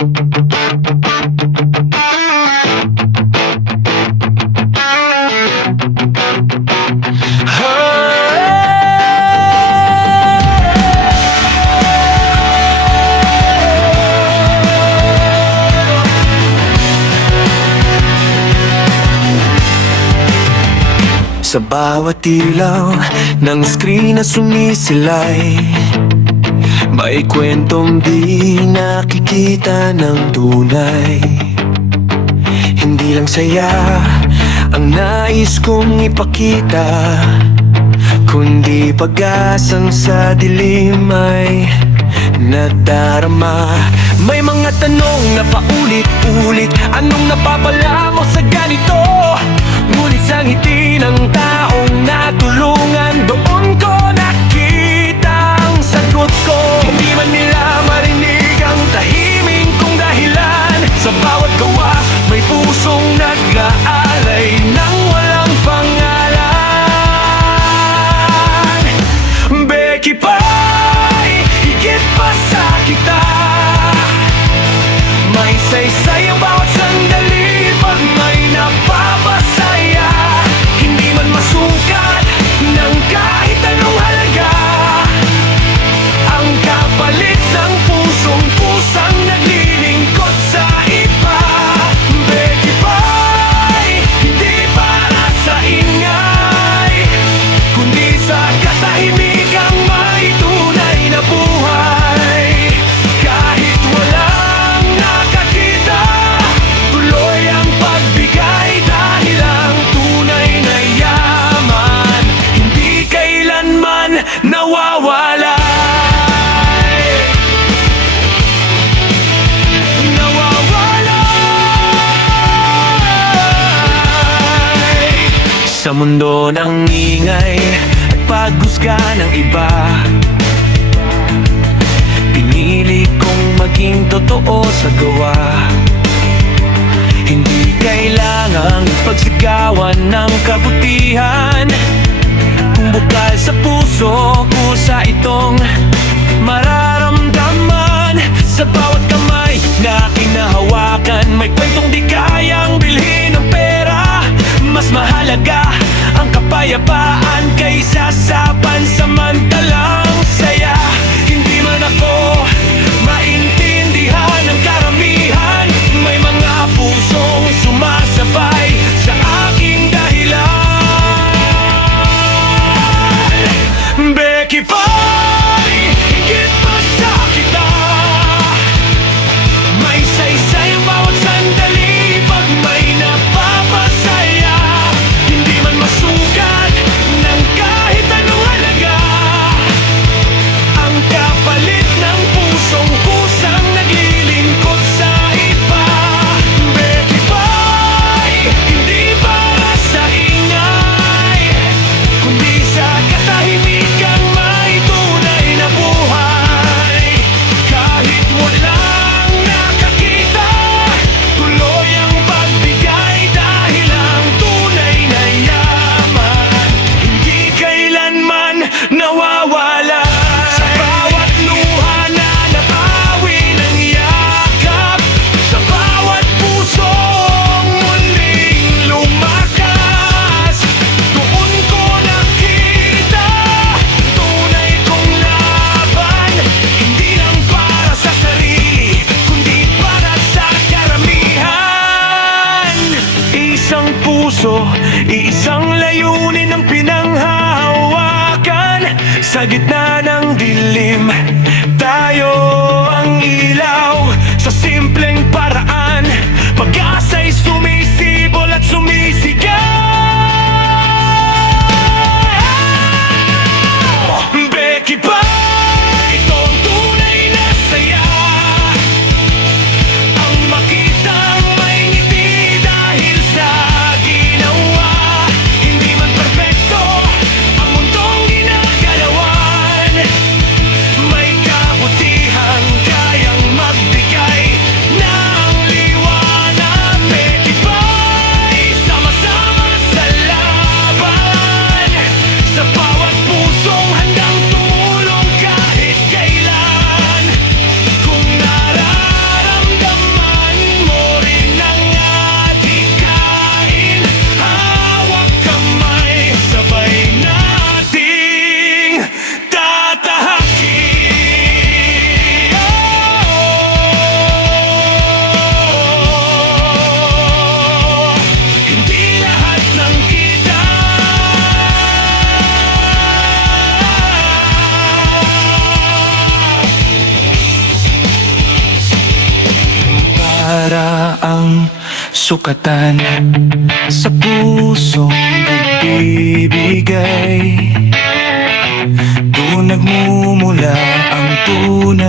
Sa bawat ilaw ng screen na sumisilay, may kwentong di nakikita ng tunay. Hindi lang saya ang nais kong ipakita, kundi pag-asang sa dilim ay nadarama. May mga tanong na paulit-ulit, anong napapala mo sa ganito? Ngunit sa ngiti ng taong natulungan, doon ko nakita ang sagot ko. Hindi man nila marinig ang tahimik kong dahilan. Sa bawat gawa, may pusong nag-aalay nang walang pangalan. Becky Pie, higit pa sa kita, may saysay ang bawat sandali. Pag may napapasaya, hindi man masukat ng kahit anong halaga, ang kapalit ng pusong kusang naglilingkod sa iba. Becky Pie, hindi para sa ingay, kundi sa katahimikang may tunay na buhay. Kahit walang nakakita, tuloy ang pagbigay dahil ang tunay na yaman hindi kailanman nawawala. Sa mundo ng ingay at paghusga ng iba, pinili kong maging totoo sa gawa. Hindi kailangang pagsigawan ng kabutihan, kung bukal sa puso, kusa itong mararamdaman. Sa bawat kamay na kinahawakan, may kwentong di kayang bilhin ng pera. Mas mahalaga ang kapayapaan kaysa sa pansamantalang saya. Hindi man ako maintindihan ng karamihan, may mga pusong sumasabay sa aking dahilan. Becky Pie, higit pa sa kita, may saysay ang bawat sandali. Pag may napapasaya, hindi man masukat ng kahit anong halaga, ang kapalit ng pusong kusang naglilingkod sa iba. Becky Pie, hindi para sa ingay, kundi sa katahimikang may tunay na buhay. Kahit walang nakakita, tuloy ang pagbigay dahil ang tunay na yaman hindi kailanman nawawala. Sa bawat luha na napawi ng yakap, sa bawat pusong muling lumakas, doon ko nakita tunay kong laban. Hindi lang para sa sarili, kundi para sa karamihan. Isang puso, isang layunin ang pinanghahawakan. Sa gitna ng dilim, tayo ang ilaw. Sa simpleng paraan, pag-asa'y sumisibol at sumisigaw. Becky Pie, ito ang tunay na saya, ang makitang may ngiti dahil sa ginawa. Hindi man perfecto ang mundong ginagalawan, may kabutihang kayang magbigay sukatan sa pusong nagbibigay. Doon nagmumula ang tunay